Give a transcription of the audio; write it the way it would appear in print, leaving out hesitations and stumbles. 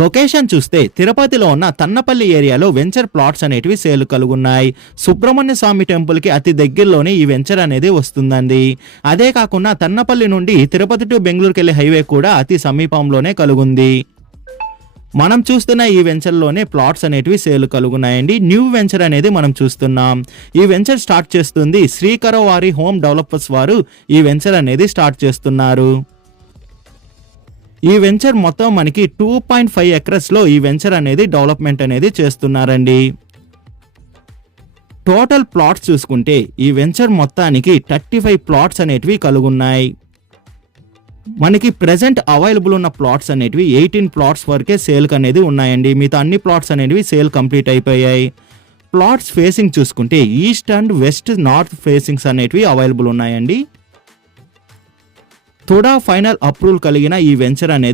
Location చూస్తే తిరుపతిలో ఉన్న తన్నపల్లి ఏరియాలో వెంచర్ ప్లాట్స్ అనేటివి సేల్ కలుగున్నాయి. సుబ్రహ్మణ్య స్వామి టెంపుల్ కి అతి దగ్గరలోనే ఈ వెంచర్ అనేది వస్తుందండి. అదే కాకుండా తన్నపల్లి నుండి తిరుపతి టు బెంగళూరుకి వెళ్ళే హైవే కూడా అతి సమీపంలోనే కలుగుంది. మనం చూస్తున్న ఈ వెంచర్లోనే ప్లాట్స్ అనేటివి సేల్ కలుగున్నాయండి. న్యూ వెంచర్ అనేది మనం చూస్తున్నాం. ఈ వెంచర్ స్టార్ట్ చేస్తుంది శ్రీకరవారి హోమ్ డెవలపర్స్ వారు ఈ వెంచర్ అనేది స్టార్ట్ చేస్తున్నారు. ఈ వెంచర్ మొత్తం మనకి 2.5 acres లో ఈ వెంచర్ అనేది డెవలప్మెంట్ అనేది చేస్తున్నారండి. టోటల్ ప్లాట్స్ చూసుకుంటే ఈ వెంచర్ మొత్తానికి 35 ప్లాట్స్ అనేటివి కలుగున్నాయి. మనకి ప్రెజెంట్ అవైలబుల్ ఉన్న ప్లాట్స్ అనేటివి 18 ప్లాట్స్ వరకే సేల్ అనేది ఉన్నాయండి. మిగతా అన్ని ప్లాట్స్ అనేటివి సేల్ కంప్లీట్ అయిపోయాయి. ప్లాట్స్ ఫేసింగ్ చూసుకుంటే east and west north facings అనేటివి అవైలబుల్ ఉన్నాయండి. తుడా ఫైనల్ అప్రూవల్ కలిగిన ఈ వెంచర్ అనేది